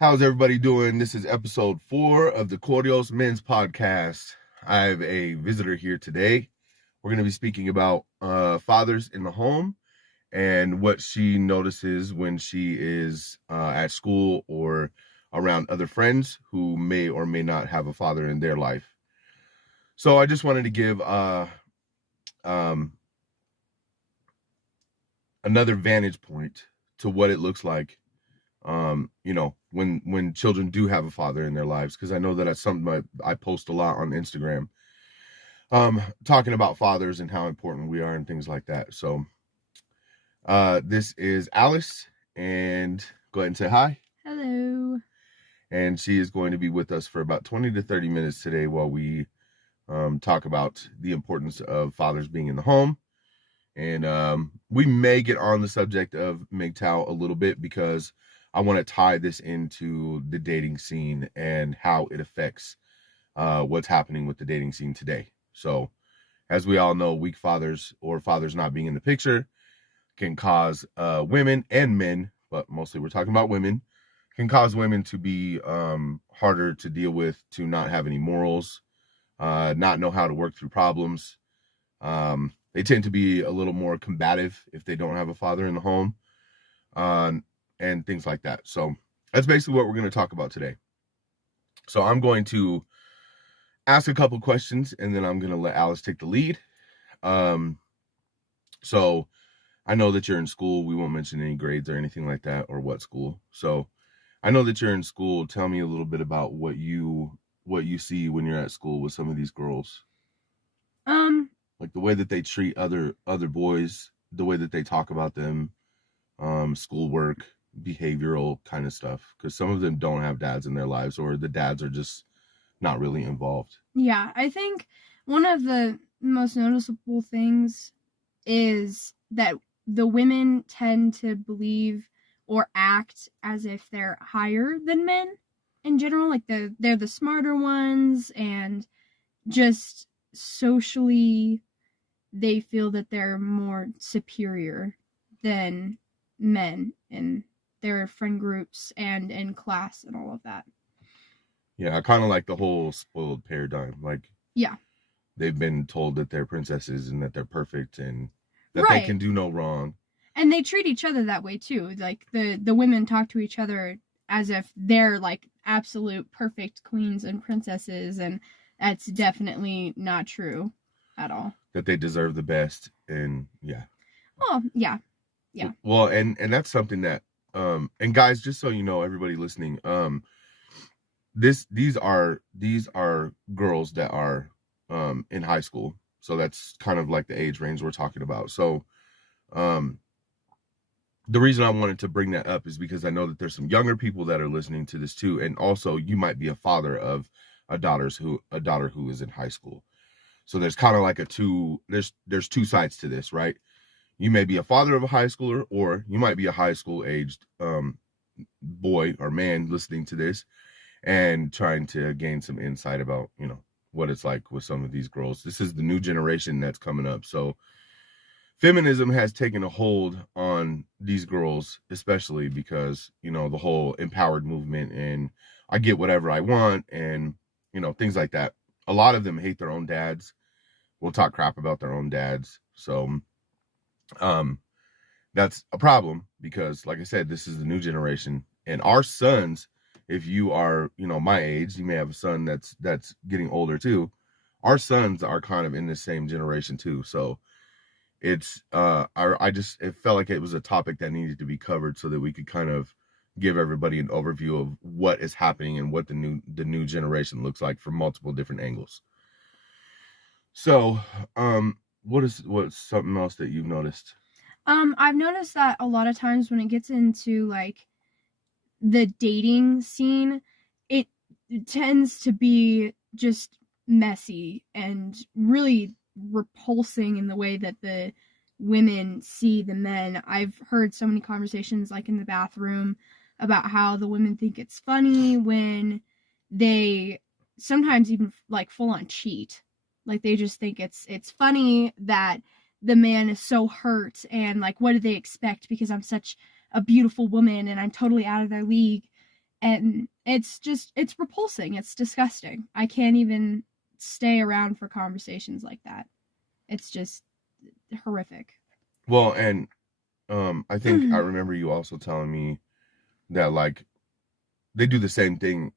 How's everybody doing? This is episode 4 of the Cordios Men's Podcast. I have a visitor here today. We're going to be speaking about fathers in the home and what she notices when she is at school or around other friends who may or may not have a father in their life. So I just wanted to give another vantage point to what it looks like when children do have a father in their lives, because I know that that's something I post a lot on Instagram, talking about fathers and how important we are and things like that. So this is Alice, and go ahead and say hi. Hello. And she is going to be with us for about 20 to 30 minutes today while we talk about the importance of fathers being in the home. And we may get on the subject of MGTOW a little bit, because I want to tie this into the dating scene and how it affects what's happening with the dating scene today. So, as we all know, weak fathers or fathers not being in the picture can cause women and men, but mostly we're talking about women, can cause women to be harder to deal with, to not have any morals, not know how to work through problems. They tend to be a little more combative if they don't have a father in the home, and things like that. So that's basically what we're going to talk about today. So I'm going to ask a couple questions, and then I'm going to let Alice take the lead. So I know that you're in school. We won't mention any grades or anything like that, or what school. So I know that you're in school. Tell me a little bit about what you see when you're at school with some of these girls. Like the way that they treat other boys, the way that they talk about them, schoolwork, behavioral kind of stuff, because some of them don't have dads in their lives, or the dads are just not really involved. Yeah, I think one of the most noticeable things is that the women tend to believe or act as if they're higher than men in general. Like they're the smarter ones, and just socially they feel that they're more superior than men in their friend groups and in class and all of that. Yeah, I kind of like the whole spoiled paradigm. Like, yeah, they've been told that they're princesses and that they're perfect and that right. They can do no wrong. And they treat each other that way too. Like the women talk to each other as if they're like absolute perfect queens and princesses, and that's definitely not true at all. That they deserve the best, and yeah. Oh, yeah. Well, and that's something that and guys, just so you know, everybody listening, these are girls that are in high school. So that's kind of like the age range we're talking about. So the reason I wanted to bring that up is because I know that there's some younger people that are listening to this too, and also you might be a father of a daughter who is in high school. So there's kind of like there's two sides to this, right? You may be a father of a high schooler, or you might be a high school aged boy or man listening to this and trying to gain some insight about, what it's like with some of these girls. This is the new generation that's coming up. So feminism has taken a hold on these girls, especially because, the whole empowered movement, and I get whatever I want, and, things like that. A lot of them hate their own dads, will talk crap about their own dads. So that's a problem, because like I said, this is the new generation, and our sons, if you are, my age, you may have a son that's getting older too. Our sons are kind of in the same generation too. So it's it felt like it was a topic that needed to be covered so that we could kind of give everybody an overview of what is happening and what the new generation looks like from multiple different angles. So what's something else that you've noticed? I've noticed that a lot of times when it gets into like the dating scene, it tends to be just messy and really repulsing in the way that the women see the men. I've heard so many conversations like in the bathroom about how the women think it's funny when they sometimes even like full on cheat. Like they just think it's funny that the man is so hurt, and like what do they expect because I'm such a beautiful woman and I'm totally out of their league. And it's repulsing. It's disgusting. I can't even stay around for conversations like that. It's just horrific. Well, and I think I remember you also telling me that like they do the same thing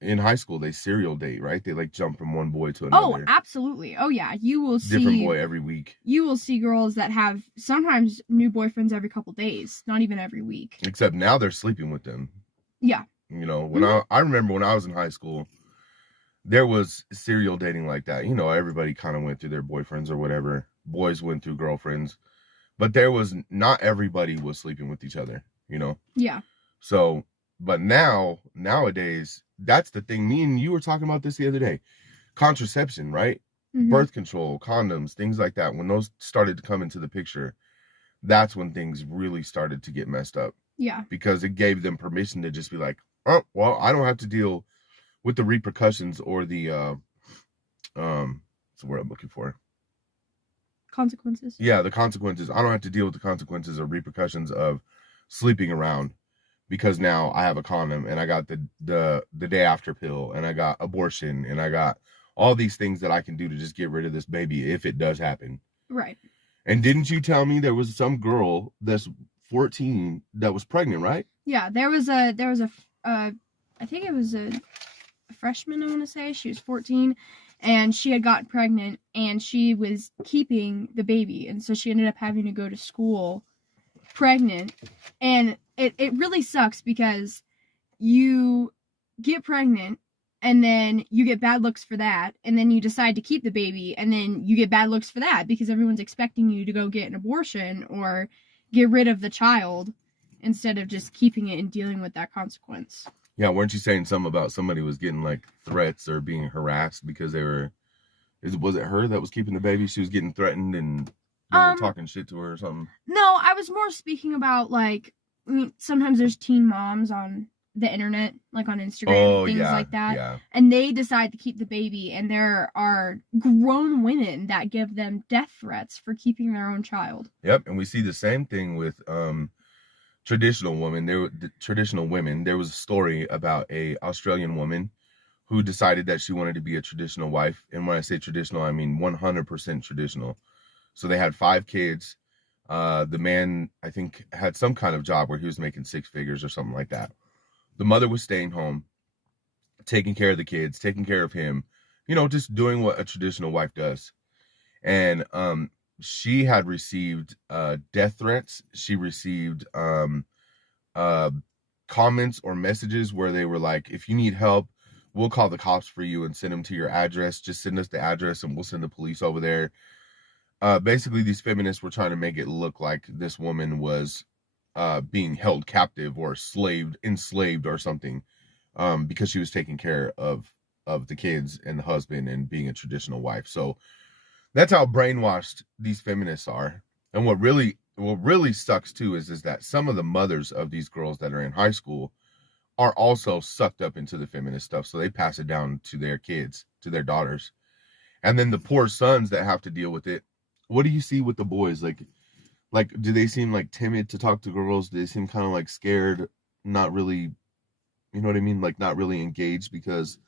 in high school. They serial date, right? They like jump from one boy to another. Oh, absolutely. Oh yeah, you will see different boy every week. You will see girls that have sometimes new boyfriends every couple days, not even every week. Except now they're sleeping with them. Yeah. You know, when I remember when I was in high school, there was serial dating like that. You know, everybody kind of went through their boyfriends or whatever. Boys went through girlfriends. But there was not everybody was sleeping with each other, you know? Yeah. So, but nowadays, that's the thing. Me and you were talking about this the other day. Contraception, right? Mm-hmm. Birth control, condoms, things like that. When those started to come into the picture, that's when things really started to get messed up. Yeah. Because it gave them permission to just be like, oh, well, I don't have to deal with the repercussions or the, what's the word I'm looking for? Consequences. Yeah, the consequences. I don't have to deal with the consequences or repercussions of sleeping around because now I have a condom and I got the day after pill and I got abortion and I got all these things that I can do to just get rid of this baby if it does happen. Right. And didn't you tell me there was some girl that's 14 that was pregnant, right? Yeah, there was a I think it was a freshman, I want to say. She was 14 and she had gotten pregnant and she was keeping the baby, and so she ended up having to go to school pregnant. And it really sucks because you get pregnant and then you get bad looks for that, and then you decide to keep the baby and then you get bad looks for that because everyone's expecting you to go get an abortion or get rid of the child instead of just keeping it and dealing with that consequence. Yeah, weren't you saying something about somebody was getting like threats or being harassed because they were, was it her that was keeping the baby? She was getting threatened and they were talking shit to her or something? No, I was more speaking about like, sometimes there's teen moms on the internet, like on Instagram, things like that. Yeah. And they decide to keep the baby, and there are grown women that give them death threats for keeping their own child. Yep, and we see the same thing with traditional women. There was a story about a Australian woman who decided that she wanted to be a traditional wife. And when I say traditional, I mean 100% traditional. So they had 5 kids. The man, I think, had some kind of job where he was making 6 figures or something like that. The mother was staying home, taking care of the kids, taking care of him, you know, just doing what a traditional wife does. And she had received death threats. She received comments or messages where they were like, if you need help, we'll call the cops for you and send them to your address. Just send us the address and we'll send the police over there. Basically, these feminists were trying to make it look like this woman was being held captive or enslaved or something, because she was taking care of the kids and the husband and being a traditional wife. So that's how brainwashed these feminists are. And what really sucks too is that some of the mothers of these girls that are in high school are also sucked up into the feminist stuff. So they pass it down to their kids, to their daughters. And then the poor sons that have to deal with it. What do you see with the boys? Like, do they seem like timid to talk to girls? Do they seem kind of like scared, not really, you know what I mean? Like not really engaged because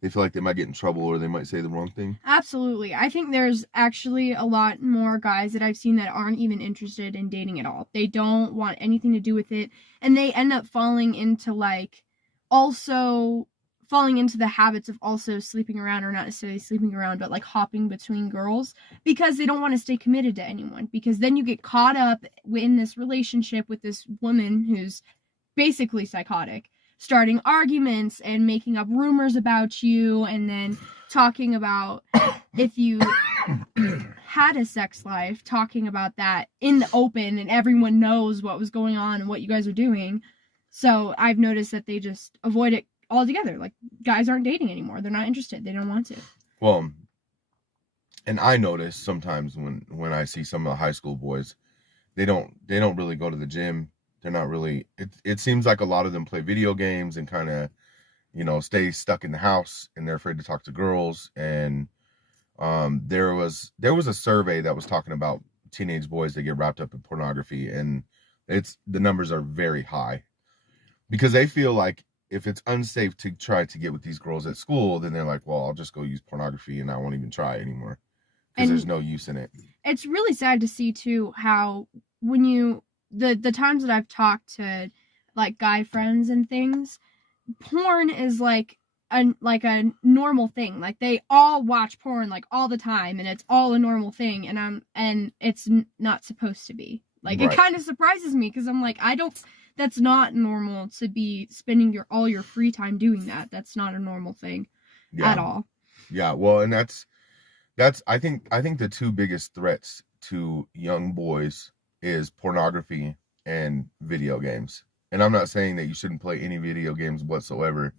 they feel like they might get in trouble or they might say the wrong thing? Absolutely. I think there's actually a lot more guys that I've seen that aren't even interested in dating at all. They don't want anything to do with it. And they end up falling into the habits of also sleeping around, or not necessarily sleeping around, but like hopping between girls because they don't want to stay committed to anyone. Because then you get caught up in this relationship with this woman who's basically psychotic, starting arguments and making up rumors about you, and then talking about if you had a sex life, talking about that in the open and everyone knows what was going on and what you guys are doing. So I've noticed that they just avoid it altogether. Like, guys aren't dating anymore. They're not interested. They don't want to. Well, and I notice sometimes when I see some of the high school boys, they don't really go to the gym. They're not really, it seems like a lot of them play video games and kind of, you know, stay stuck in the house, and they're afraid to talk to girls. And there was a survey that was talking about teenage boys that get wrapped up in pornography, and the numbers are very high because they feel like if it's unsafe to try to get with these girls at school, then they're like, well, I'll just go use pornography and I won't even try anymore because there's no use in it. It's really sad to see too how when you the times that I've talked to like guy friends and things, porn is like a normal thing. Like they all watch porn like all the time, and it's all a normal thing. And it's not supposed to be. Like Right. It kind of surprises me because I'm like, I don't. That's not normal to be spending all your free time doing that. That's not a normal thing at all. Yeah. Well, and that's I think the two biggest threats to young boys is pornography and video games. And I'm not saying that you shouldn't play any video games whatsoever,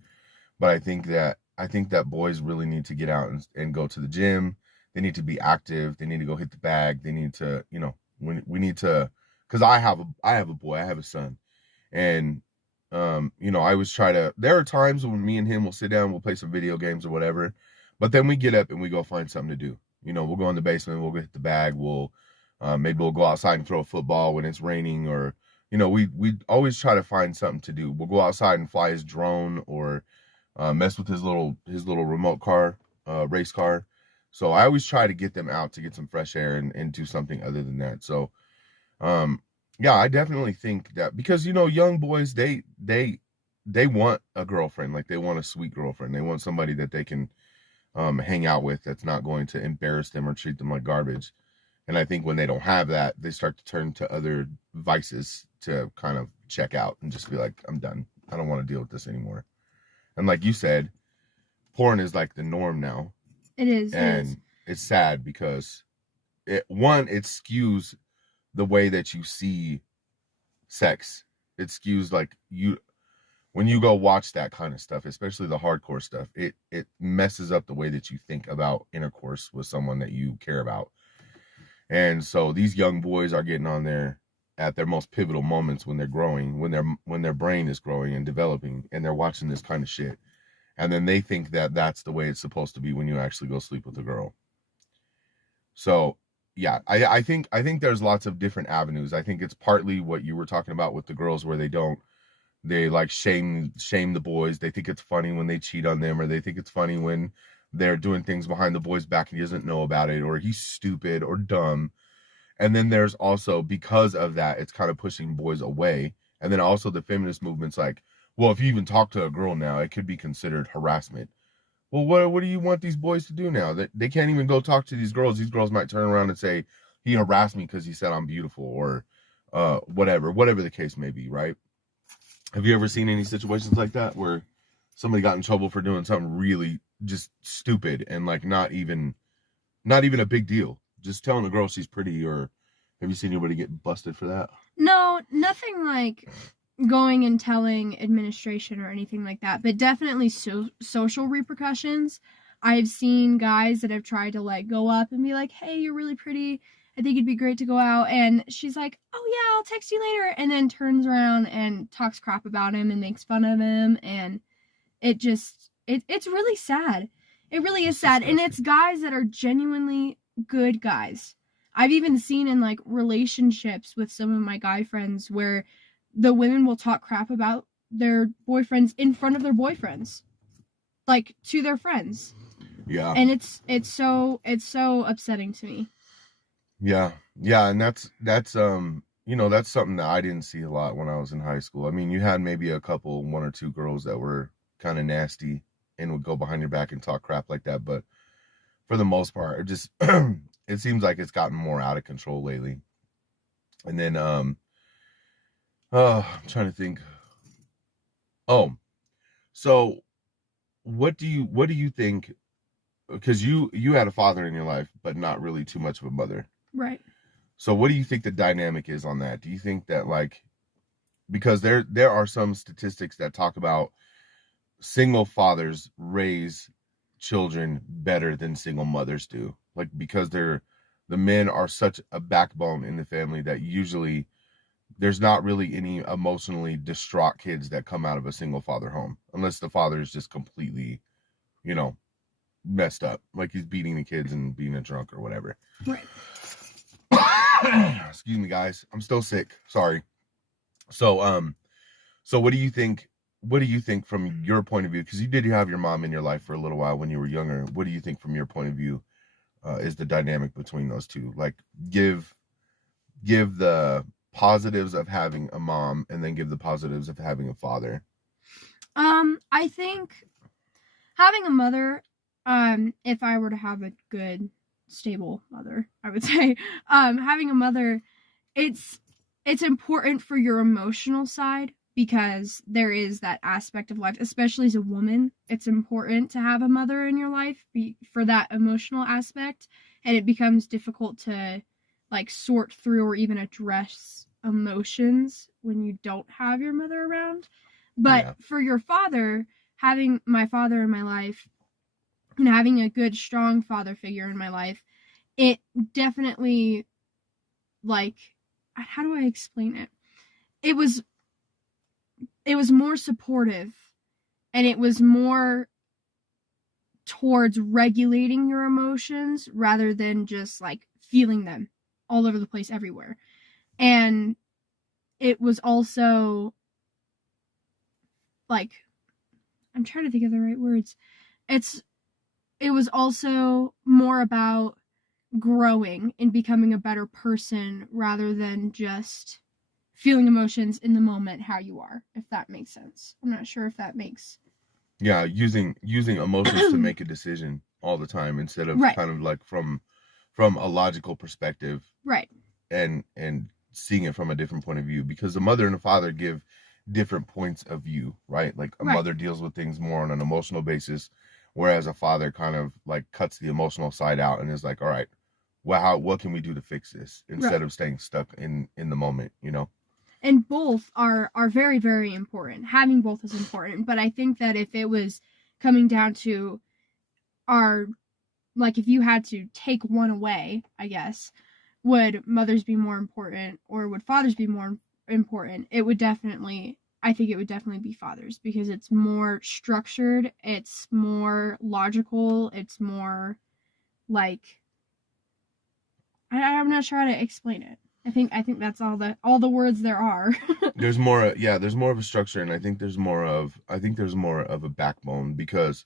but I think that boys really need to get out and go to the gym. They need to be active. They need to go hit the bag. They need to, we need to, because I have a boy, I have a son, and I always try to. There are times when me and him will sit down, we'll play some video games or whatever, but then we get up and we go find something to do. We'll go in the basement, we'll go hit the bag, maybe we'll go outside and throw a football when it's raining, or we always try to find something to do. We'll go outside and fly his drone, or mess with his little remote car, race car. So I always try to get them out to get some fresh air and do something other than that. So yeah, I definitely think that, because young boys, they want a girlfriend. Like, they want a sweet girlfriend. They want somebody that they can hang out with, that's not going to embarrass them or treat them like garbage. And I think when they don't have that, they start to turn to other vices to kind of check out and just be like, I'm done. I don't want to deal with this anymore. And like you said, porn is like the norm now. It is. And it's sad because it skews the way that you see sex. It skews, like, when you go watch that kind of stuff, especially the hardcore stuff, it messes up the way that you think about intercourse with someone that you care about. And so these young boys are getting on there at their most pivotal moments when they're growing, when their brain is growing and developing, and they're watching this kind of shit. And then they think that that's the way it's supposed to be when you actually go sleep with a girl. So yeah, I think there's lots of different avenues. I think it's partly what you were talking about with the girls, where they like shame the boys. They think it's funny when they cheat on them, or they think it's funny when they're doing things behind the boy's back and he doesn't know about it, or he's stupid or dumb. And then there's also, because of that, it's kind of pushing boys away. And then also the feminist movement's like, well, if you even talk to a girl now, it could be considered harassment. Well, what do you want these boys to do now? They can't even go talk to these girls. These girls might turn around and say, he harassed me because he said I'm beautiful, or whatever the case may be, right? Have you ever seen any situations like that where somebody got in trouble for doing something really just stupid and like not even a big deal? Just telling a girl she's pretty, or have you seen anybody get busted for that? No, nothing like going and telling administration or anything like that, but definitely social repercussions. I've seen guys that have tried to like go up and be like, hey, you're really pretty, I think it'd be great to go out, and she's like, oh yeah, I'll text you later, and then turns around and talks crap about him and makes fun of him, and it's really sad. It really is sad. And it's guys that are genuinely good guys. I've even seen in like relationships with some of my guy friends where the women will talk crap about their boyfriends in front of their boyfriends, like to their friends. Yeah. And it's so upsetting to me. Yeah. And that's something that I didn't see a lot when I was in high school. I mean, you had maybe one or two girls that were kind of nasty and would go behind your back and talk crap like that, but for the most part, it just it seems like it's gotten more out of control lately. And then I'm trying to think. Oh, so what do you think, because you had a father in your life but not really too much of a mother, right? So what do you think the dynamic is on that? Do you think that, like, because there are some statistics that talk about single fathers raise children better than single mothers do, like, because the men are such a backbone in the family that usually there's not really any emotionally distraught kids that come out of a single father home, unless the father is just completely, messed up, like he's beating the kids and being a drunk or whatever. Right. Excuse me, guys, I'm still sick, sorry. So what do you think what do you think from your point of view? Because you did have your mom in your life for a little while when you were younger. What do you think from your point of view is the dynamic between those two? Like, give the positives of having a mom, and then give the positives of having a father. I think having a mother, if I were to have a good, stable mother, I would say, having a mother, it's important for your emotional side, because there is that aspect of life, especially as a woman. It's important to have a mother in your life for that emotional aspect, and it becomes difficult to like sort through or even address emotions when you don't have your mother around. But Yeah. for your father, having my father in my life and having a good, strong father figure in my life, it definitely, like, how do I explain it? It was more supportive, and it was more towards regulating your emotions rather than just like feeling them all over the place everywhere. And it was also like, I'm trying to think of the right words. It was also more about growing and becoming a better person rather than just feeling emotions in the moment how you are, if that makes sense. I'm not sure if that makes Yeah, using emotions to make a decision all the time, instead of right. kind of like from a logical perspective, Right. and seeing it from a different point of view, because the mother and the father give different points of view, right? Like a Right. mother deals with things more on an emotional basis, whereas a father kind of like cuts the emotional side out and is like, all right, well, what can we do to fix this, instead Right. of staying stuck in the moment, And both are very, very important. Having both is important, but I think that if it was coming down to our, like, if you had to take one away, I guess, would mothers be more important or would fathers be more important? It would definitely, I think it would definitely be fathers, because it's more structured, it's more logical, it's more like, I'm not sure how to explain it. I think that's all the words there are. there's more of a structure, and I think there's more of a backbone, because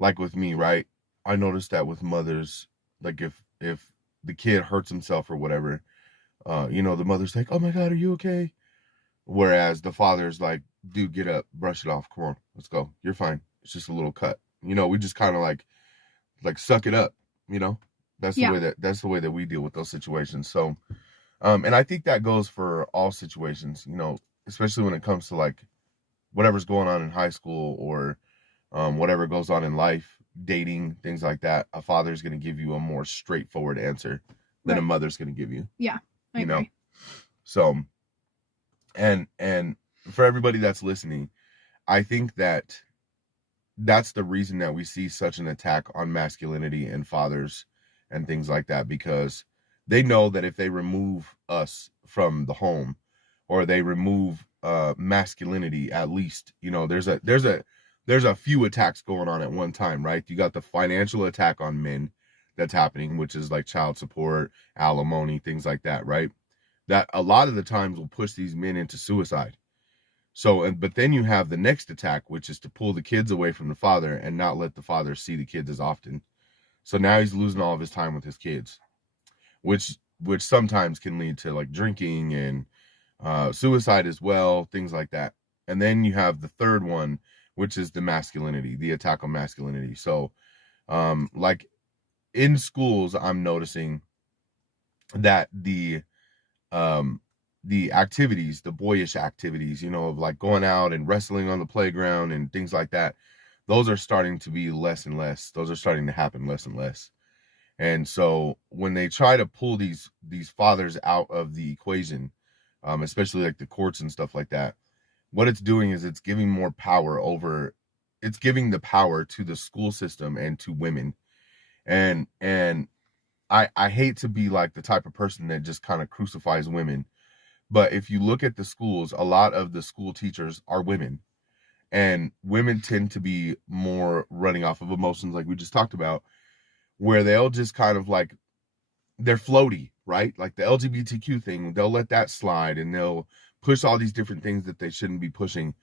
like with me, right? I noticed that with mothers, like if the kid hurts himself or whatever, the mother's like, "Oh my God, are you okay?" Whereas the father's like, "Dude, get up, brush it off. Come on, let's go. You're fine. It's just a little cut." We just kind of like suck it up. You know, Yeah. that's the way that we deal with those situations. So, and I think that goes for all situations. Especially when it comes to like whatever's going on in high school, or whatever goes on in life, dating, things like that. A father's going to give you a more straightforward answer than a Right. mother's going to give you. Yeah. I You know, agree. so and for everybody that's listening, I think that that's the reason that we see such an attack on masculinity and fathers and things like that, because they know that if they remove us from the home, or they remove masculinity, at least, there's a few attacks going on at one time, right? You got the financial attack on men that's happening, which is like child support, alimony, things like that, right? That a lot of the times will push these men into suicide. But then you have the next attack, which is to pull the kids away from the father and not let the father see the kids as often. So now he's losing all of his time with his kids, which sometimes can lead to like drinking and suicide as well, things like that. And then you have the third one, which is the attack on masculinity. So, like in schools, I'm noticing that the activities, the boyish activities, of like going out and wrestling on the playground and things like that, those are starting to be less and less. Those are starting to happen less and less. And so when they try to pull these fathers out of the equation, especially like the courts and stuff like that, what it's doing is it's giving the power to the school system and to women. And I hate to be like the type of person that just kind of crucifies women, but if you look at the schools, a lot of the school teachers are women, and women tend to be more running off of emotions, like we just talked about, where they'll just kind of like, they're floaty, right? Like the LGBTQ thing, they'll let that slide, and they'll push all these different things that they shouldn't be pushing.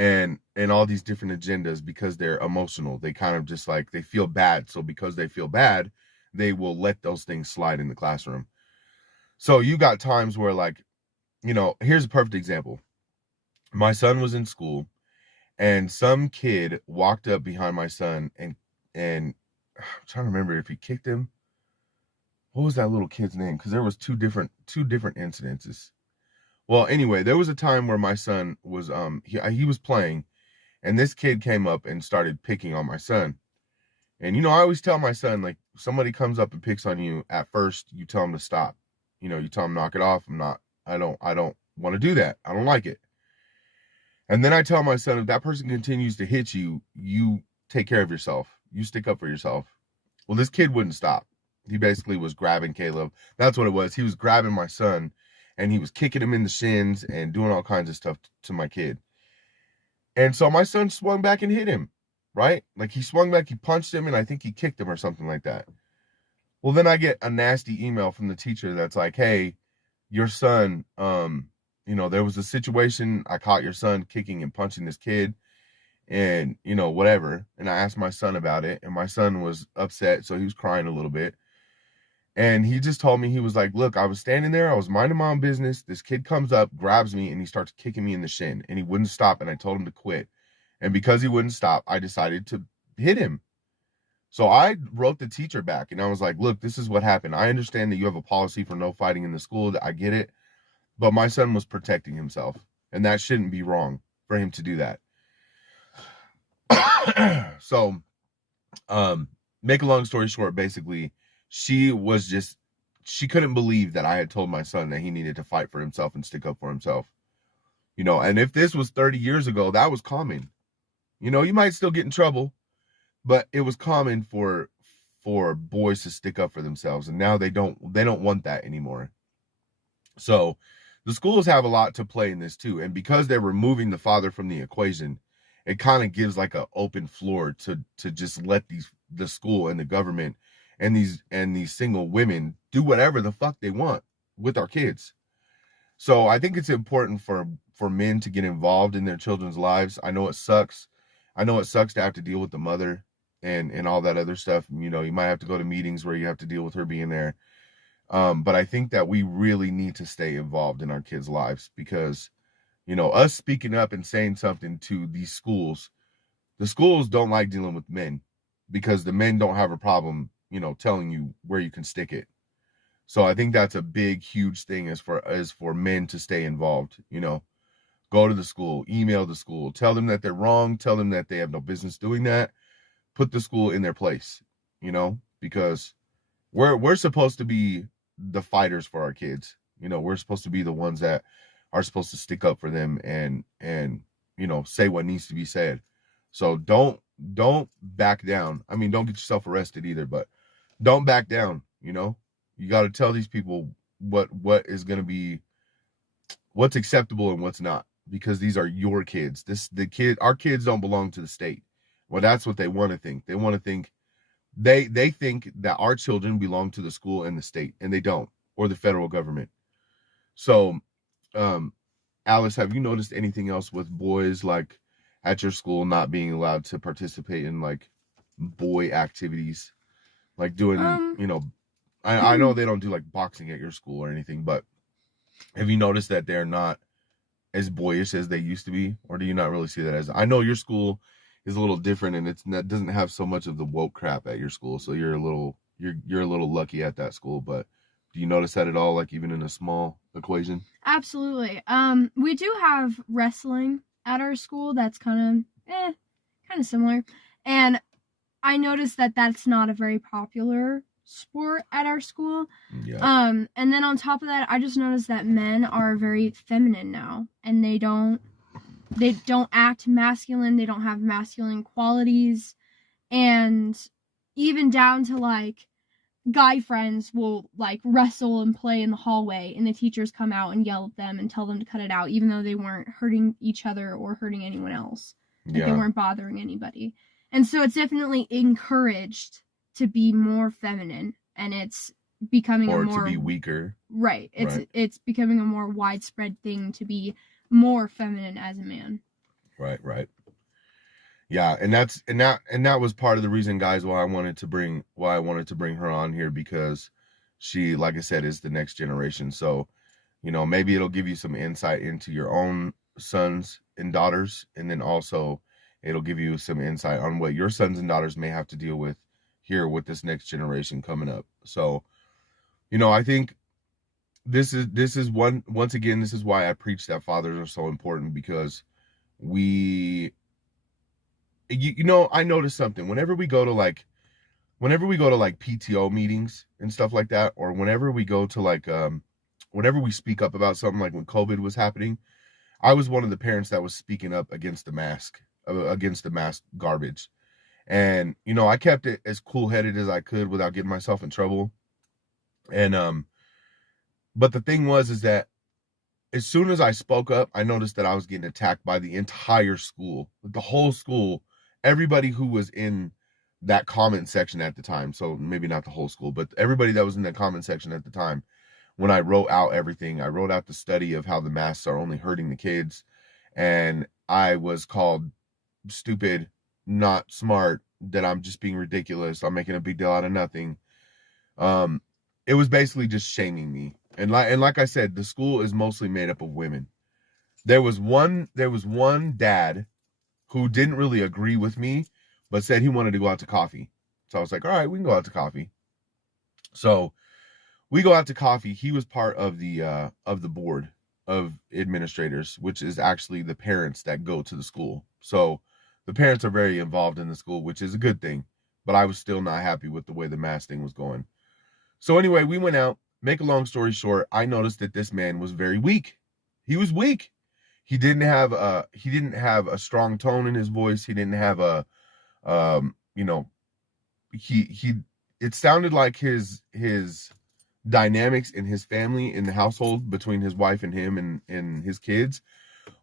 and all these different agendas because they're emotional. They kind of just like, they feel bad. So because they feel bad, they will let those things slide in the classroom. So you got times where, like, here's a perfect example. My son was in school, and some kid walked up behind my son and I'm trying to remember if he kicked him. What was that little kid's name? Because there was two different incidences. Well, anyway, there was a time where my son was he was playing, and this kid came up and started picking on my son. And I always tell my son, like, somebody comes up and picks on you, at first you tell them to stop. You tell them, knock it off. I don't want to do that. I don't like it. And then I tell my son, if that person continues to hit you, you take care of yourself. You stick up for yourself. Well, this kid wouldn't stop. He basically was grabbing Caleb. That's what it was. He was grabbing my son, and he was kicking him in the shins and doing all kinds of stuff to my kid. And so my son swung back and hit him, right? Like, he swung back, he punched him, and I think he kicked him or something like that. Well, then I get a nasty email from the teacher that's like, hey, your son, there was a situation. I caught your son kicking and punching this kid, and, whatever. And I asked my son about it, and my son was upset, so he was crying a little bit. And he just told me, he was like, look, I was standing there, I was minding my own business. This kid comes up, grabs me, and he starts kicking me in the shin, and he wouldn't stop, and I told him to quit. And because he wouldn't stop, I decided to hit him. So I wrote the teacher back, and I was like, look, this is what happened. I understand that you have a policy for no fighting in the school. I get it. But my son was protecting himself, and that shouldn't be wrong for him to do that. So, make a long story short, basically, she couldn't believe that I had told my son that he needed to fight for himself and stick up for himself. And if this was 30 years ago, that was common. You might still get in trouble, but it was common for boys to stick up for themselves, and now they don't want that anymore. So the schools have a lot to play in this too, and because they're removing the father from the equation, it kind of gives like an open floor to just let the school and the government and these single women do whatever the fuck they want with our kids. So I think it's important for men to get involved in their children's lives. I know it sucks. I know it sucks to have to deal with the mother and all that other stuff. You might have to go to meetings where you have to deal with her being there. But I think that we really need to stay involved in our kids' lives, because, us speaking up and saying something to these schools, the schools don't like dealing with men, because the men don't have a problem, telling you where you can stick it. So I think that's a big, huge thing as for men to stay involved. Go to the school, email the school, tell them that they're wrong, tell them that they have no business doing that, put the school in their place, because we're supposed to be the fighters for our kids. We're supposed to be the ones that are supposed to stick up for them and say what needs to be said. So don't back down. I mean, don't get yourself arrested either, but don't back down. You got to tell these people what is going to be, what's acceptable and what's not, because these are your kids. Our kids don't belong to the state. Well, that's what they want to think. They want to think, they think that our children belong to the school and the state, and they don't, or the federal government. So, Alice, have you noticed anything else with boys, like, at your school not being allowed to participate in, like, boy activities, like doing, I know they don't do like boxing at your school or anything, but have you noticed that they're not as boyish as they used to be? Or do you not really see that as, I know your school is a little different, and it doesn't have so much of the woke crap at your school, so you're a little lucky at that school. But do you notice that at all, like even in a small equation? Absolutely. We do have wrestling at our school that's kind of similar, and I noticed that that's not a very popular sport at our school. Yeah. And then on top of that, I just noticed that men are very feminine now, and they don't act masculine. They don't have masculine qualities, and even down to like guy friends will like wrestle and play in the hallway, and the teachers come out and yell at them and tell them to cut it out, even though they weren't hurting each other or hurting anyone else. Like, they weren't bothering anybody. And so it's definitely encouraged to be more feminine, and it's becoming to be weaker. Right. It's becoming a more widespread thing to be more feminine as a man. Right. Yeah, and that was part of the reason, guys, why I wanted to bring her on here, because she, like I said, is the next generation. So, maybe it'll give you some insight into your own sons and daughters, and then also it'll give you some insight on what your sons and daughters may have to deal with here with this next generation coming up. So, I think this is once again, this is why I preach that fathers are so important, because we I noticed something whenever we go to like PTO meetings and stuff like that, or whenever we go to like whenever we speak up about something, like when COVID was happening, I was one of the parents that was speaking up against against the mask garbage. And I kept it as cool-headed as I could without getting myself in trouble. And but the thing was is that as soon as I spoke up, I noticed that I was getting attacked by the entire school, the whole school, everybody who was in that comment section at the time. So maybe not the whole school, but everybody that was in that comment section at the time. When I wrote out everything, I wrote out the study of how the masks are only hurting the kids. And I was called stupid, not smart, that I'm just being ridiculous, I'm making a big deal out of nothing. It was basically just shaming me. And like I said, the school is mostly made up of women. There was one dad who didn't really agree with me, but said he wanted to go out to coffee. So I was like, all right, we can go out to coffee. So we go out to coffee. He was part of the board of administrators, which is actually the parents that go to the school. So the parents are very involved in the school, which is a good thing. But I was still not happy with the way the mask thing was going. So anyway, we went out. Make a long story short, I noticed that this man was very weak. He was weak. He didn't have a strong tone in his voice. He didn't have a he it sounded like his dynamics in his family, in the household between his wife and him and his kids,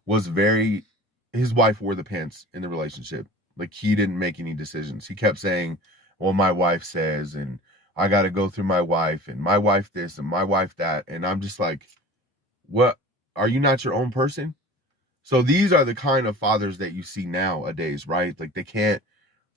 was very, his wife wore the pants in the relationship. Like, he didn't make any decisions. He kept saying, well, my wife says, and I got to go through my wife, and my wife this and my wife that. And I'm just like, what? Are you not your own person? So these are the kind of fathers that you see nowadays, right? Like, they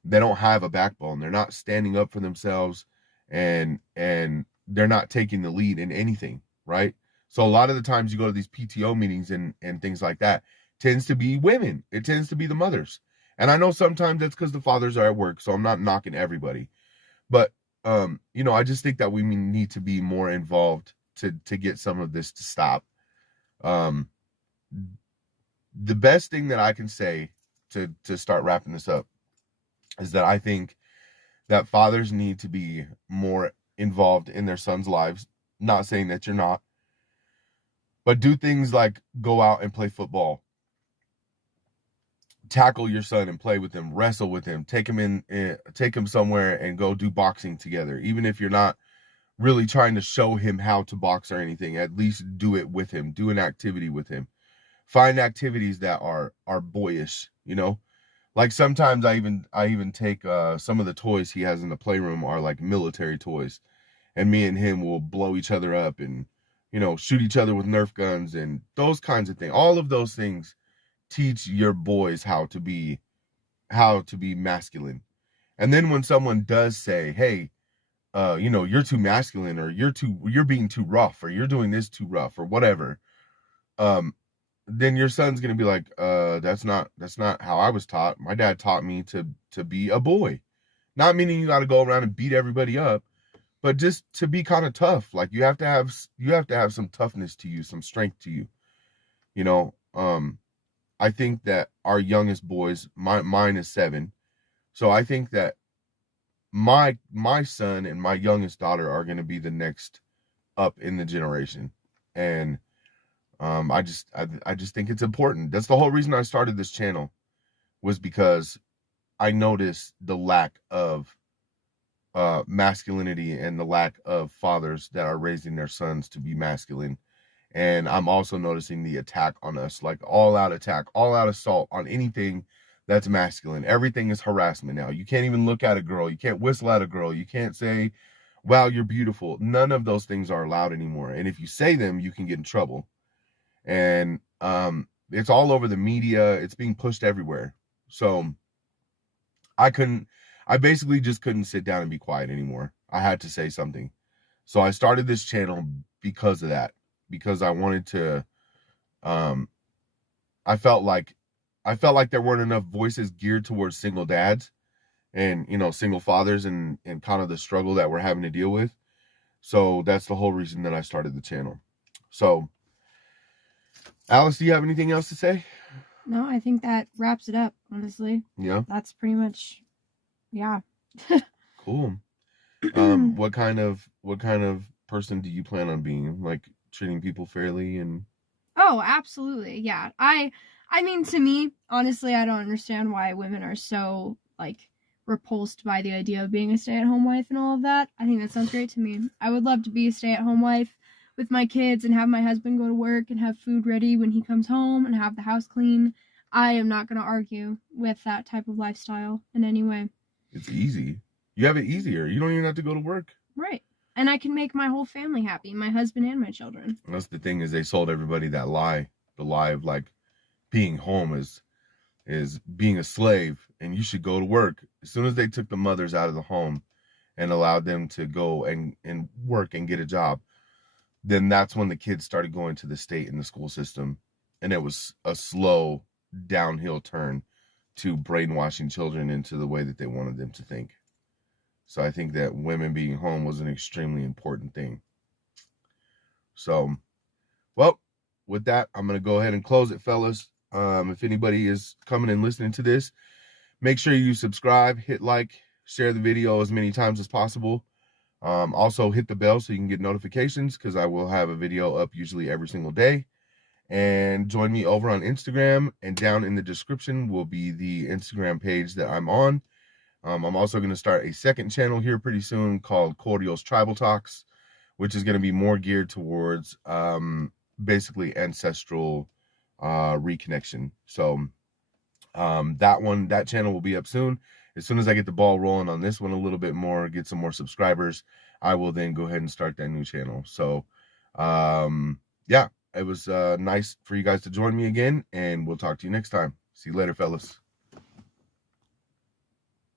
don't have a backbone. They're not standing up for themselves, and they're not taking the lead in anything, right? So a lot of the times you go to these PTO meetings and things like that, tends to be women. It tends to be the mothers. And I know sometimes that's because the fathers are at work, so I'm not knocking everybody. But I just think that we need to be more involved to get some of this to stop. The best thing that I can say to start wrapping this up is that I think that fathers need to be more involved in their sons' lives. Not saying that you're not, but do things like go out and play football, tackle your son and play with him, wrestle with him, take him somewhere and go do boxing together. Even if you're not really trying to show him how to box or anything, at least do it with him. Do an activity with him. Find activities that are boyish, Like, sometimes I even take some of the toys he has in the playroom are like military toys, and me and him will blow each other up and shoot each other with Nerf guns and those kinds of things. All of those things teach your boys how to be masculine. And then when someone does say, hey, you're too masculine, or you're being too rough, or you're doing this too rough, or whatever, then your son's gonna be like, that's not how I was taught. My dad taught me to be a boy. Not meaning you got to go around and beat everybody up, but just to be kind of tough. Like, you have to have some toughness to you, some strength to you. I think that our youngest boys, mine is 7, so I think that my son and my youngest daughter are going to be the next up in the generation. And I just think it's important. That's the whole reason I started this channel, was because I noticed the lack of masculinity and the lack of fathers that are raising their sons to be masculine. And I'm also noticing the attack on us, like all out attack, all out assault on anything that's masculine. Everything is harassment now. You can't even look at a girl. You can't whistle at a girl. You can't say, wow, you're beautiful. None of those things are allowed anymore. And if you say them, you can get in trouble. And it's all over the media. It's being pushed everywhere. So I basically just couldn't sit down and be quiet anymore. I had to say something. So I started this channel because of that, because I wanted to, um, I felt like there weren't enough voices geared towards single dads and, single fathers and kind of the struggle that we're having to deal with. So that's the whole reason that I started the channel. So, Alice, do you have anything else to say? No, I think that wraps it up, honestly. Yeah. That's pretty much, yeah. Cool. What kind of person do you plan on being? Like treating people fairly and Oh, absolutely. Yeah. I mean, to me, honestly, I don't understand why women are so like repulsed by the idea of being a stay-at-home wife and all of that. I think that sounds great to me. I would love to be a stay-at-home wife with my kids and have my husband go to work and have food ready when he comes home and have the house clean. I am not going to argue with that type of lifestyle in any way. it's easy. You have it easier. You don't even have to go to work. Right. And I can make my whole family happy, my husband and my children. And that's the thing, is they sold everybody that lie. The lie of like being home is being a slave and you should go to work. As soon as they took the mothers out of the home and allowed them to go and work and get a job, then that's when the kids started going to the state and the school system. And it was a slow downhill turn to brainwashing children into the way that they wanted them to think. So I think that women being home was an extremely important thing. So, well, with that, I'm going to go ahead and close it, fellas. If anybody is coming and listening to this, make sure you subscribe, hit like, share the video as many times as possible. Also hit the bell so you can get notifications, because I will have a video up usually every single day. And join me over on Instagram, and down in the description will be the Instagram page that I'm on. I'm also going to start a second channel here pretty soon called Cordial's Tribal Talks, which is going to be more geared towards basically ancestral reconnection. So that channel will be up soon. As soon as I get the ball rolling on this one a little bit more, get some more subscribers, I will then go ahead and start that new channel. So yeah, it was nice for you guys to join me again, and we'll talk to you next time. See you later, fellas.